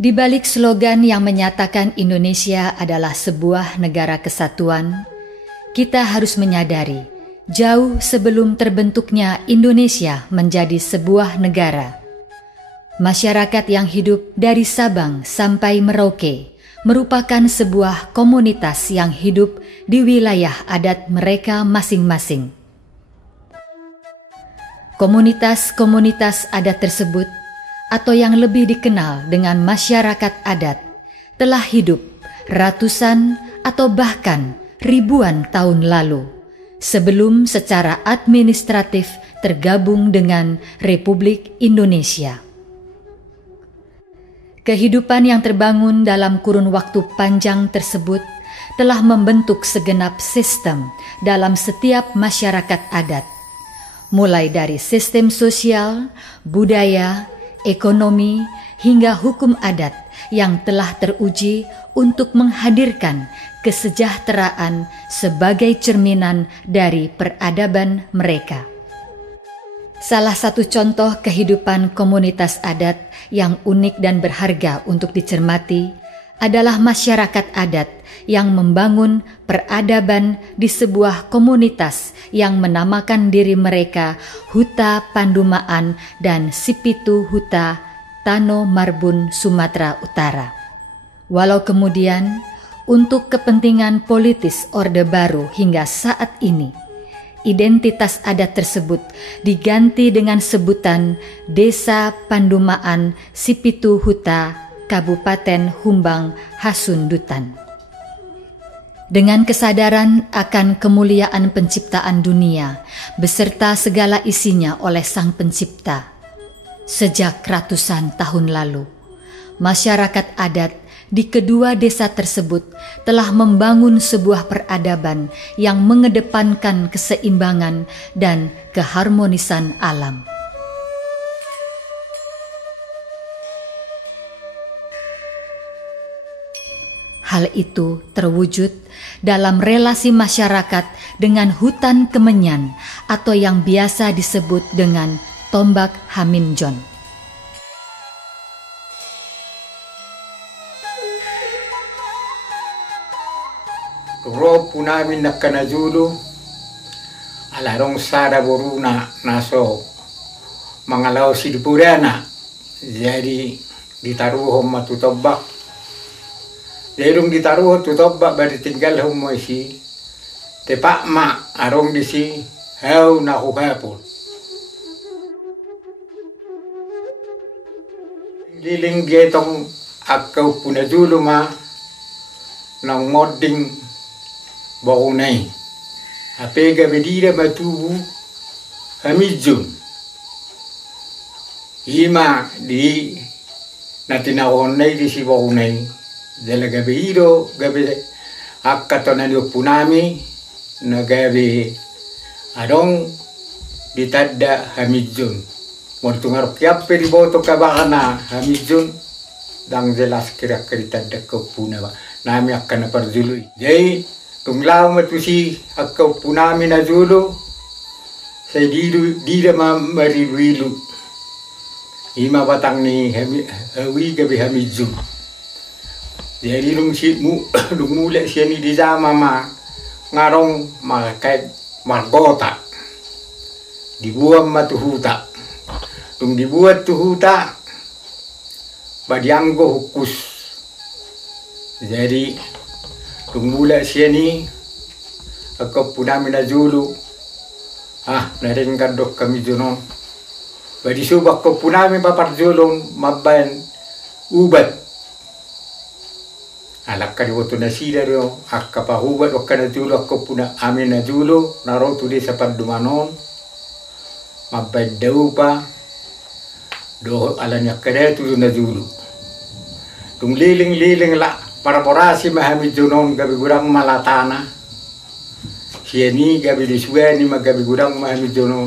Di balik slogan yang menyatakan Indonesia adalah sebuah negara kesatuan, kita harus menyadari, jauh sebelum terbentuknya Indonesia menjadi sebuah negara, masyarakat yang hidup dari Sabang sampai Merauke merupakan sebuah komunitas yang hidup di wilayah adat mereka masing-masing. Komunitas-komunitas adat tersebut, atau yang lebih dikenal dengan masyarakat adat, telah hidup ratusan atau bahkan ribuan tahun lalu, sebelum secara administratif tergabung dengan Republik Indonesia. Kehidupan yang terbangun dalam kurun waktu panjang tersebut telah membentuk segenap sistem dalam setiap masyarakat adat, mulai dari sistem sosial, budaya, ekonomi, hingga hukum adat yang telah teruji untuk menghadirkan kesejahteraan sebagai cerminan dari peradaban mereka. Salah satu contoh kehidupan komunitas adat yang unik dan berharga untuk dicermati adalah masyarakat adat yang membangun peradaban di sebuah komunitas yang menamakan diri mereka Huta Pandumaan dan Sipitu Huta Tano Marbun Sumatera Utara. Walau kemudian untuk kepentingan politis Orde Baru hingga saat ini, identitas adat tersebut diganti dengan sebutan Desa Pandumaan Sipitu Huta Kabupaten Humbang Hasundutan. Dengan kesadaran akan kemuliaan penciptaan dunia beserta segala isinya oleh Sang Pencipta, sejak ratusan tahun lalu, masyarakat adat di kedua desa tersebut telah membangun sebuah peradaban yang mengedepankan keseimbangan dan keharmonisan alam. Hal itu terwujud dalam relasi masyarakat dengan hutan kemenyan atau yang biasa disebut dengan Tombak Haminjon. Ropo namin nakanajulo, alarong sada boruna naso mangalaw sidipurana, jadi ditaruhom matutobak. Derong ditaruh tutobak bari tinggal humo isi, tepak ma arong disi heu na hupapul. Giling getong akaw punajulo ma nang modding bakunay. Apega bedira matubu hamidjun. Ima di natinahonay di si bakunay. Dala gabi hiro, gabi akkaton na punami, na gabi adong ditadda hamidjun. Mortungar kiape di boto kabakana hamidjun, dang jelas kira-kira ditadda ko punawa. Nami akan na parjului. Jadi, tunglaw matusi akkaw punami na julo, sa dida mariwilu. Ima batang ni hawi gabi hamidjun. Jadi nung mula siya ni di sama ngarong kahit margota. Dibuang matuhuta. Nung dibuat tuhuta, badianggo hukus. Jadi nung mula siya ni ako po namin na julo, naringkadok kami dun. Badi subak ko po namin paparjulong mabayan ubat. Alak ka diwoto na sila rin, akapahubat wak ka na julo, ako po na amin na julo, naro tuloy sa pandumanon, mabay daw pa, do alam niya ka na tuloy na julo. Tung liling-liling la, para porasi mahamid junon, gabi gurang malatana, siya ni gabi diswa ni magabi gurang mahamid junon,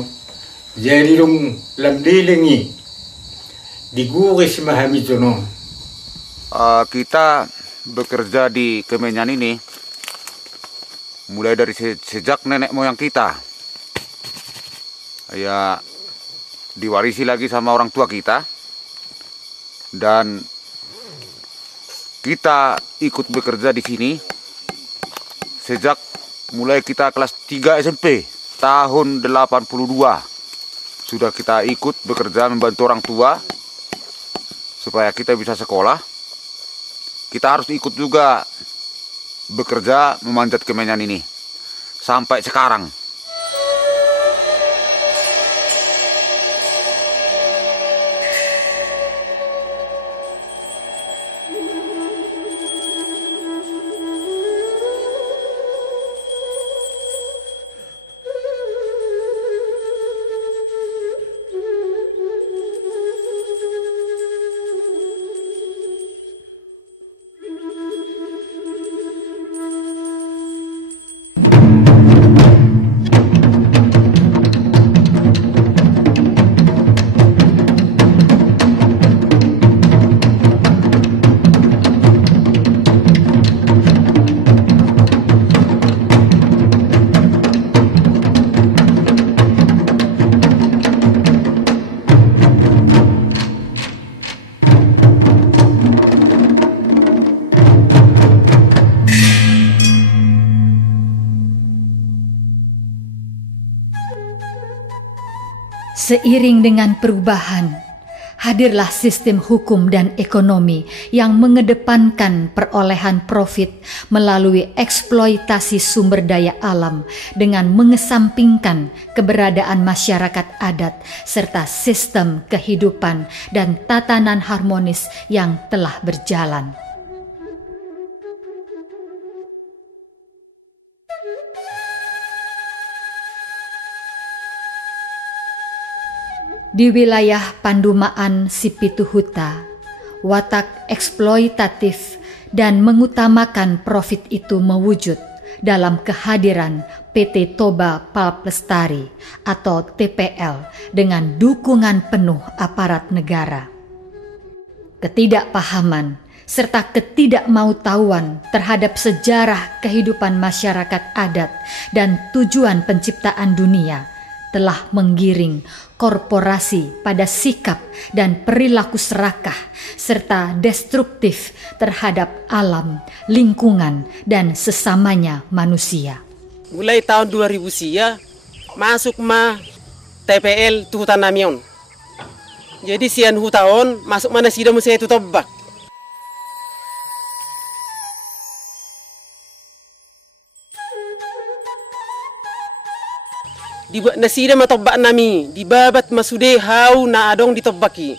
jadi tung lamliling ni, diguris mahamid junon. Kita bekerja di Kemenyan ini mulai dari sejak nenek moyang kita, ya diwarisi lagi sama orang tua kita, dan kita ikut bekerja di sini sejak mulai kita kelas 3 SMP tahun 82. Sudah kita ikut bekerja membantu orang tua supaya kita bisa sekolah. Kita harus ikut juga bekerja memanjat kemenyan ini sampai sekarang. Seiring dengan perubahan, hadirlah sistem hukum dan ekonomi yang mengedepankan perolehan profit melalui eksploitasi sumber daya alam dengan mengesampingkan keberadaan masyarakat adat serta sistem kehidupan dan tatanan harmonis yang telah berjalan. Di wilayah Pandumaan Sipituhuta, watak eksploitatif dan mengutamakan profit itu mewujud dalam kehadiran PT Toba Pulp Lestari atau TPL dengan dukungan penuh aparat negara. Ketidakpahaman serta ketidakmautahuan terhadap sejarah kehidupan masyarakat adat dan tujuan penciptaan dunia telah menggiring korporasi pada sikap dan perilaku serakah serta destruktif terhadap alam, lingkungan, dan sesamanya manusia. Mulai tahun 2000 sia masuk TPL tu hutan namion. Jadi sian hutan masuk mana sida musia itu tobak. Di nasida matobak nami, di babat masude hau na adong ditobaki.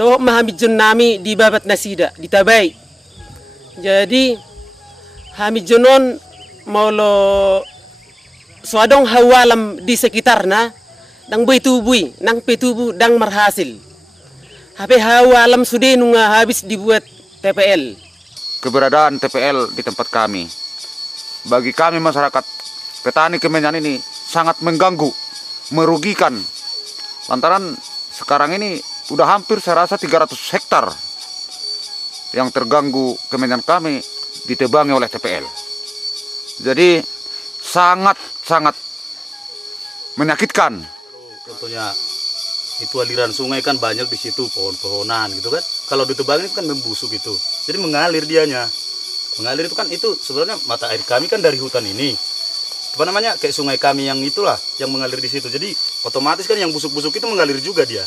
Do mahamidjon nami di babat nasida, ditabay. Jadi hamidjonon maulo suadong hawalam di sekitar na dang beitubui, nang petubu dang marhasil. Hape hawalam sude nunga habis dibuat TPL. Keberadaan TPL di tempat kami, bagi kami masyarakat petani kemenyan ini sangat mengganggu, merugikan. Lantaran sekarang ini udah hampir saya rasa 300 hektar yang terganggu kemenyan kami ditebangi oleh TPL. Jadi sangat menyakitkan. Contohnya itu aliran sungai kan banyak di situ pohon-pohonan gitu kan. Kalau ditebangin itu kan membusuk gitu. Jadi mengalir dianya. Mengalir itu kan itu sebenarnya mata air kami kan dari hutan ini. Apa namanya kayak sungai kami yang itulah yang mengalir di situ. Jadi otomatis kan yang busuk-busuk itu mengalir juga dia.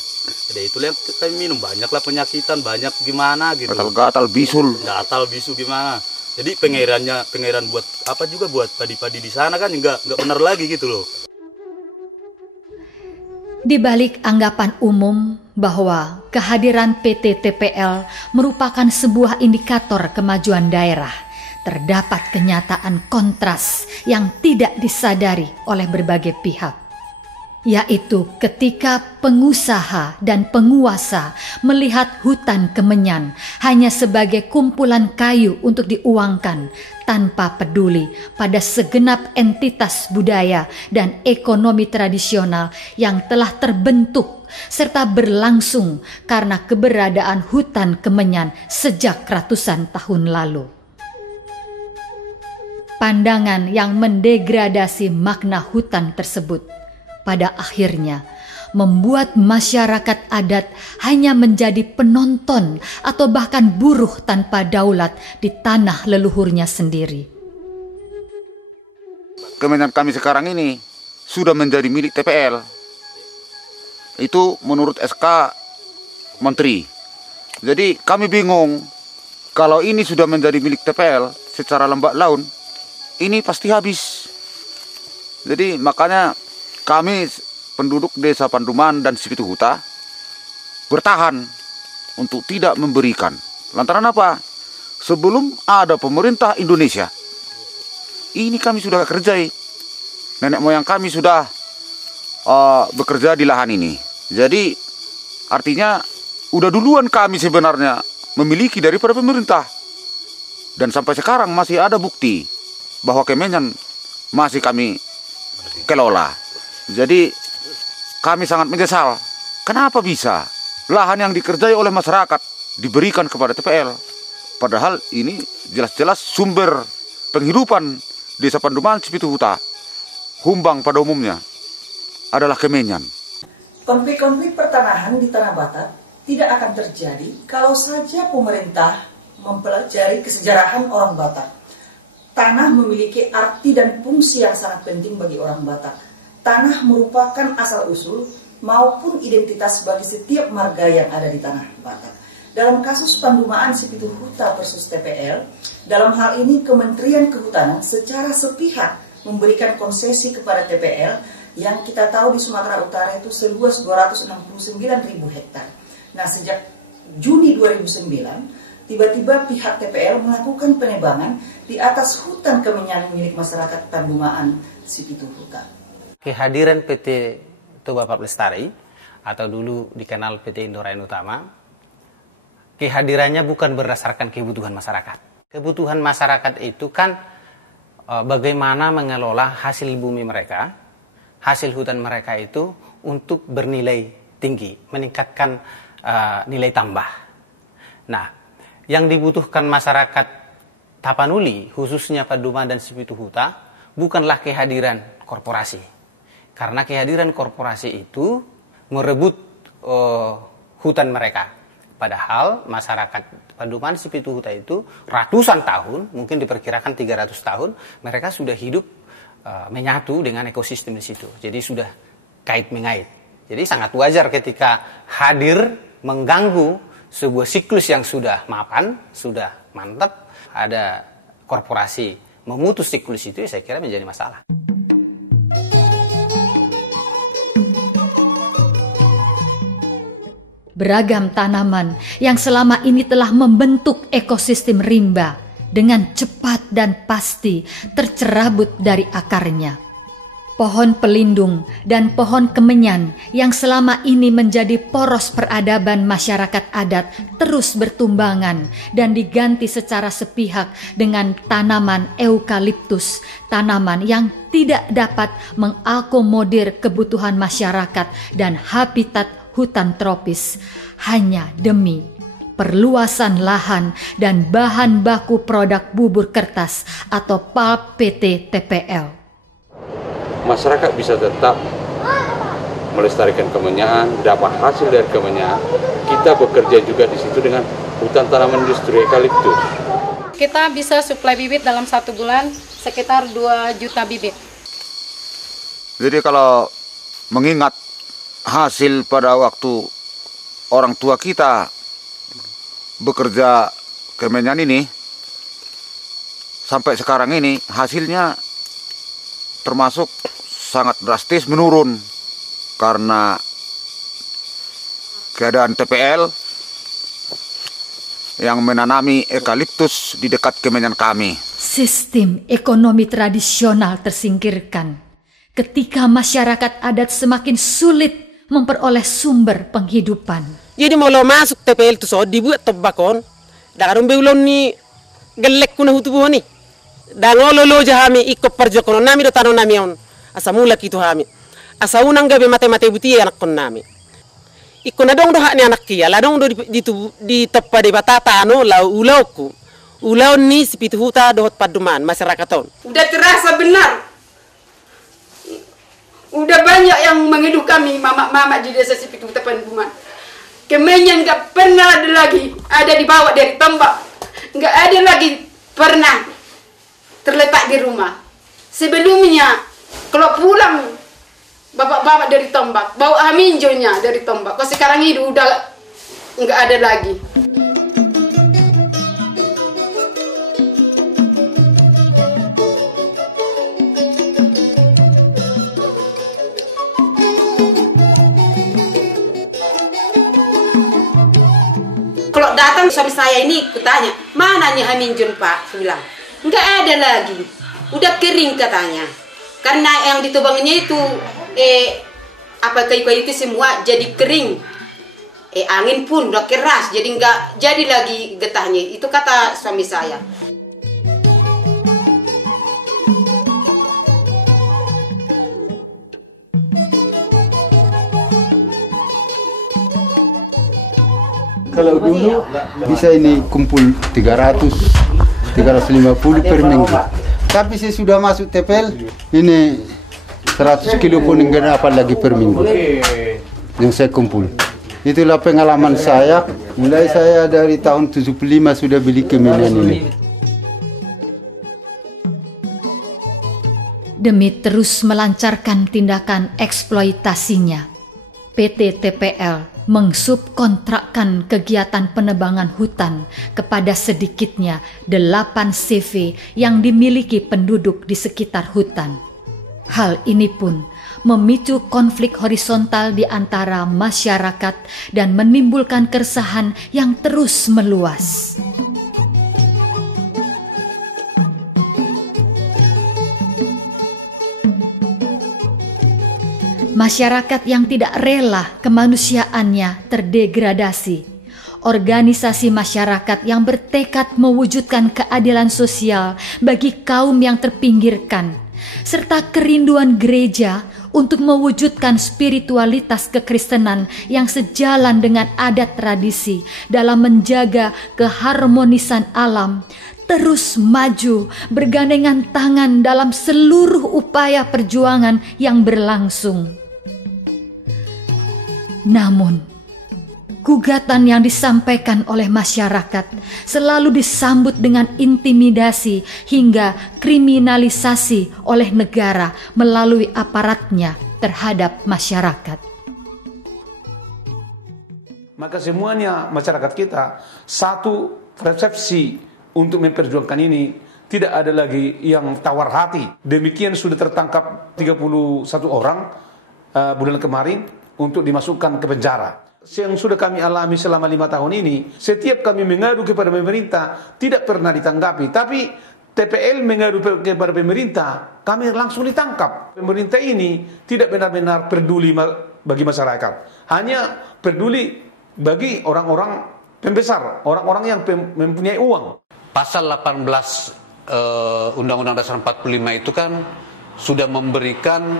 Jadi itu yang kami minum banyaklah penyakitan, banyak gimana gitu. Gatal-gatal bisul. Gatal bisu gimana. Jadi pengairan buat apa juga buat padi-padi di sana kan nggak benar lagi gitu loh. Di balik anggapan umum bahwa kehadiran PT TPL merupakan sebuah indikator kemajuan daerah, terdapat kenyataan kontras yang tidak disadari oleh berbagai pihak, yaitu ketika pengusaha dan penguasa melihat hutan kemenyan hanya sebagai kumpulan kayu untuk diuangkan tanpa peduli pada segenap entitas budaya dan ekonomi tradisional yang telah terbentuk serta berlangsung karena keberadaan hutan kemenyan sejak ratusan tahun lalu. Pandangan yang mendegradasi makna hutan tersebut pada akhirnya membuat masyarakat adat hanya menjadi penonton atau bahkan buruh tanpa daulat di tanah leluhurnya sendiri. Kemenyan kami sekarang ini sudah menjadi milik TPL. Itu menurut SK Menteri. Jadi kami bingung, kalau ini sudah menjadi milik TPL secara lambat laun, ini pasti habis. Jadi makanya kami penduduk Desa Panduman dan Sipituhuta bertahan untuk tidak memberikan. Lantaran apa? Sebelum ada pemerintah Indonesia, ini kami sudah kerjai. Nenek moyang kami sudah bekerja di lahan ini. Jadi artinya udah duluan kami sebenarnya memiliki daripada pemerintah. Dan sampai sekarang masih ada bukti bahwa Kemenyan masih kami kelola. Jadi kami sangat menyesal. Kenapa bisa lahan yang dikerjai oleh masyarakat diberikan kepada TPL? Padahal ini jelas-jelas sumber penghidupan Desa Panduman Sipituhuta, Humbang pada umumnya adalah Kemenyan. Konflik-konflik pertanahan di Tanah Batak tidak akan terjadi kalau saja pemerintah mempelajari kesejarahan orang Batak. Tanah memiliki arti dan fungsi yang sangat penting bagi orang Batak. Tanah merupakan asal-usul maupun identitas bagi setiap marga yang ada di Tanah Batak. Dalam kasus Pandumaan Sipituhuta versus TPL, dalam hal ini Kementerian Kehutanan secara sepihak memberikan konsesi kepada TPL yang kita tahu di Sumatera Utara itu seluas 269.000 hektar. Nah, sejak Juni 2009, tiba-tiba pihak TPL melakukan penebangan di atas hutan Kemenyan milik masyarakat Pandumaan Sipituhuta. Kehadiran PT Toba Pap Lestari atau dulu dikenal PT Indorain Utama, kehadirannya bukan berdasarkan kebutuhan masyarakat. Kebutuhan masyarakat itu kan bagaimana mengelola hasil bumi mereka, hasil hutan mereka itu untuk bernilai tinggi, meningkatkan nilai tambah. Nah, yang dibutuhkan masyarakat Tapanuli, khususnya Panduman dan Sipituhuta, bukanlah kehadiran korporasi. Karena kehadiran korporasi itu merebut hutan mereka. Padahal masyarakat Panduman Sipituhuta itu ratusan tahun, mungkin diperkirakan 300 tahun, mereka sudah hidup menyatu dengan ekosistem di situ. Jadi sudah kait-mengait. Jadi sangat wajar ketika hadir mengganggu sebuah siklus yang sudah mapan, sudah mantap, ada korporasi memutus siklus itu, saya kira menjadi masalah. Beragam tanaman yang selama ini telah membentuk ekosistem rimba dengan cepat dan pasti tercerabut dari akarnya. Pohon pelindung dan pohon kemenyan yang selama ini menjadi poros peradaban masyarakat adat terus bertumbangan dan diganti secara sepihak dengan tanaman eukaliptus, tanaman yang tidak dapat mengakomodir kebutuhan masyarakat dan habitat hutan tropis hanya demi perluasan lahan dan bahan baku produk bubur kertas atau pulp PT TPL. Masyarakat bisa tetap melestarikan kemenyan, dapat hasil dari kemenyan. Kita bekerja juga di situ dengan hutan tanaman industri eukaliptus. Kita bisa suplai bibit dalam 1 bulan sekitar 2 juta bibit. Jadi kalau mengingat hasil pada waktu orang tua kita bekerja kemenyan ini, sampai sekarang ini hasilnya termasuk sangat drastis menurun karena keadaan TPL yang menanami eukaliptus di dekat kemenyan kami. Sistem ekonomi tradisional tersingkirkan ketika masyarakat adat semakin sulit memperoleh sumber penghidupan. Jadi mau masuk TPL itu so dibuat tobakon, dan belum ni gelek kuna hutubuh ni. Dan lo jahami ikut perjokono nami do tano nami on. Asa mula kitu hami. Asa unang gabe mate-mate buti anak kon nami. Ikut nadong do hakni anak kia, ladong do di tepa de batata no lau ulauku. Ulau ni Sipituhuta dohot Panduman masyarakat on. Udah terasa benar. Udah banyak yang mengeluh kami, mama-mama di desa Sipitu Tapan Buman. Kemenyan nggak pernah ada lagi ada dibawa dari Tombak, nggak ada lagi pernah terletak di rumah. Sebelumnya kalau pulang bapak-bapak dari Tombak bawa aminjonya dari Tombak. Kok sekarang itu udah nggak ada lagi. Kalau datang suami saya ini, kutanya, mana nih haminjun Pak? Saya bilang, nggak ada lagi, udah kering katanya. Karena yang ditebangnya itu, kayu-kayu itu semua jadi kering. Angin pun udah keras, jadi nggak jadi lagi getahnya. Itu kata suami saya. Kalau dulu bisa ini kumpul 300, 350 per minggu. Tapi saya sudah masuk TPL, ini 100 kilo pun enggak dapat lagi per minggu yang saya kumpul. Itulah pengalaman saya, mulai saya dari tahun 75 sudah beli kemenyan ini. Demi terus melancarkan tindakan eksploitasinya, PT TPL mengsubkontrakkan kegiatan penebangan hutan kepada sedikitnya 8 CV yang dimiliki penduduk di sekitar hutan. Hal ini pun memicu konflik horizontal di antara masyarakat dan menimbulkan keresahan yang terus meluas. Masyarakat yang tidak rela kemanusiaannya terdegradasi, organisasi masyarakat yang bertekad mewujudkan keadilan sosial bagi kaum yang terpinggirkan, serta kerinduan gereja untuk mewujudkan spiritualitas kekristenan yang sejalan dengan adat tradisi dalam menjaga keharmonisan alam, terus maju bergandengan tangan dalam seluruh upaya perjuangan yang berlangsung. Namun, gugatan yang disampaikan oleh masyarakat selalu disambut dengan intimidasi hingga kriminalisasi oleh negara melalui aparatnya terhadap masyarakat. Maka semuanya masyarakat kita satu persepsi untuk memperjuangkan ini, tidak ada lagi yang tawar hati. Demikian sudah tertangkap 31 orang bulan kemarin untuk dimasukkan ke penjara. Yang sudah kami alami selama 5 tahun ini, setiap kami mengadu kepada pemerintah tidak pernah ditanggapi, tapi TPL mengadu kepada pemerintah, kami langsung ditangkap. Pemerintah ini tidak benar-benar peduli bagi masyarakat, hanya peduli bagi orang-orang pembesar, orang-orang yang mempunyai uang. Pasal 18 Undang-Undang Dasar 45 itu kan sudah memberikan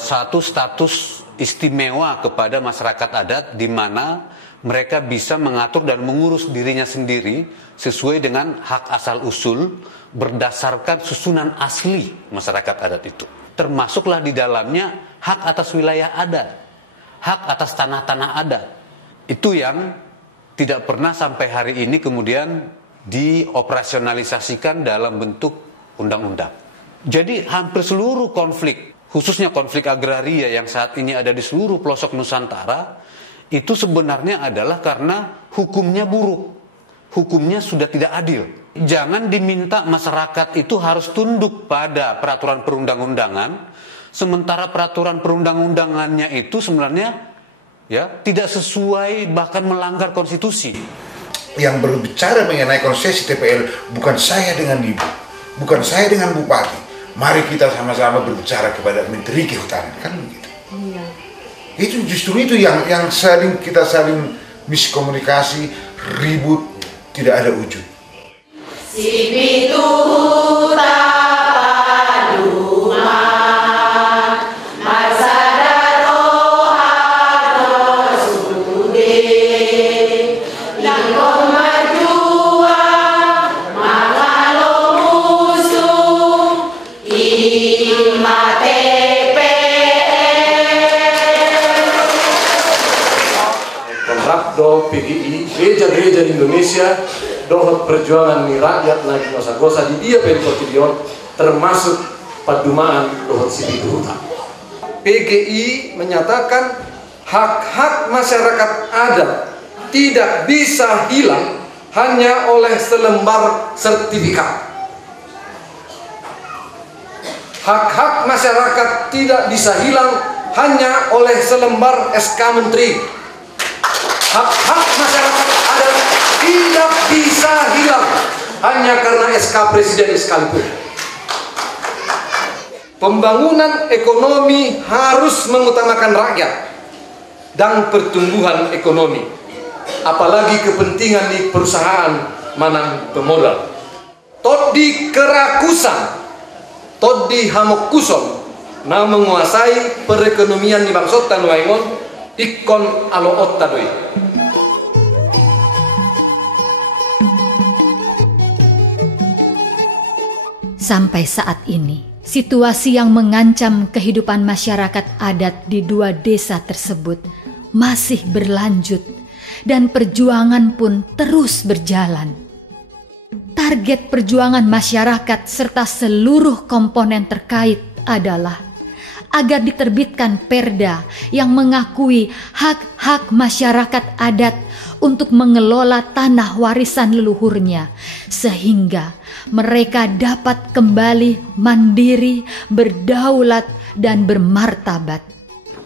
satu status istimewa kepada masyarakat adat, di mana mereka bisa mengatur dan mengurus dirinya sendiri sesuai dengan hak asal usul berdasarkan susunan asli masyarakat adat itu. Termasuklah di dalamnya hak atas wilayah adat, hak atas tanah-tanah adat. Itu yang tidak pernah sampai hari ini kemudian dioperasionalisasikan dalam bentuk undang-undang. Jadi hampir seluruh konflik, khususnya konflik agraria yang saat ini ada di seluruh pelosok Nusantara, itu sebenarnya adalah karena hukumnya buruk, hukumnya sudah tidak adil. Jangan diminta masyarakat itu harus tunduk pada peraturan perundang-undangan, sementara peraturan perundang-undangannya itu sebenarnya tidak sesuai, bahkan melanggar konstitusi. Yang berbicara mengenai konsesi TPL bukan saya dengan ibu, bukan saya dengan bupati. Mari kita sama-sama berbicara kepada Menteri Kehutanan, kan begitu. Iya. Itu justru itu yang kita saling miskomunikasi, ribut, tidak ada wujud. Sipitu Mate gereja-gereja di Indonesia dohot perjuangan ni rakyat lagi gosa-gosa di dia perikotidion termasuk padumaan dohot sipitu hutan. PGI menyatakan hak-hak masyarakat adat tidak bisa hilang hanya oleh selembar sertifikat. Hak-hak masyarakat tidak bisa hilang hanya oleh selembar SK Menteri. Hak-hak masyarakat adat tidak bisa hilang hanya karena SK Presiden sekalipun. Pembangunan ekonomi harus mengutamakan rakyat dan pertumbuhan ekonomi, apalagi kepentingan di perusahaan manang pemodal. Todi kerakusan, todi hamokuson, na menguasai perekonomian di bangsot tanuaingon ikon alo ottadoi. Sampai saat ini, situasi yang mengancam kehidupan masyarakat adat di dua desa tersebut masih berlanjut dan perjuangan pun terus berjalan. Target perjuangan masyarakat serta seluruh komponen terkait adalah agar diterbitkan perda yang mengakui hak-hak masyarakat adat untuk mengelola tanah warisan leluhurnya, sehingga mereka dapat kembali mandiri, berdaulat, dan bermartabat.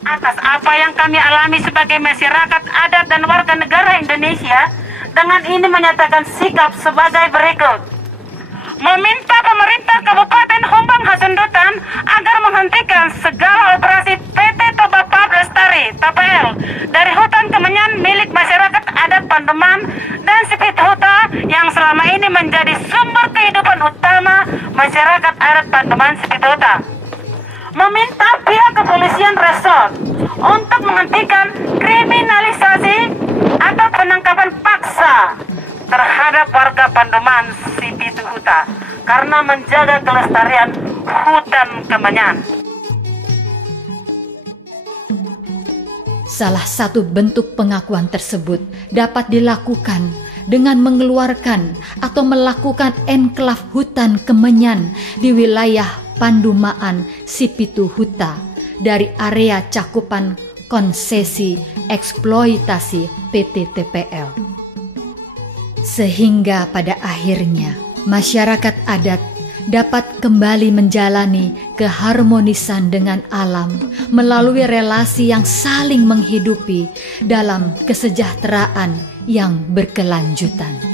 Atas apa yang kami alami sebagai masyarakat adat dan warga negara Indonesia, dengan ini menyatakan sikap sebagai berikut. Meminta pemerintah Kabupaten Humbang Hasundutan agar menghentikan segala operasi PT Toba Pap Lestari (TPL) dari hutan kemenyan milik masyarakat adat Pandeman dan Sipitu Huta yang selama ini menjadi sumber kehidupan utama masyarakat adat Pandeman Sipitu Huta. Meminta pihak kepolisian resort untuk menghentikan kriminalisasi atau penangkapan paksa terhadap warga Pandeman Sipitu Huta karena menjaga kelestarian hutan kemenyan. Salah satu bentuk pengakuan tersebut dapat dilakukan dengan mengeluarkan atau melakukan enklav hutan kemenyan di wilayah Pandumaan Sipitu Huta dari area cakupan konsesi eksploitasi PT TPL. Sehingga pada akhirnya masyarakat adat dapat kembali menjalani keharmonisan dengan alam melalui relasi yang saling menghidupi dalam kesejahteraan yang berkelanjutan.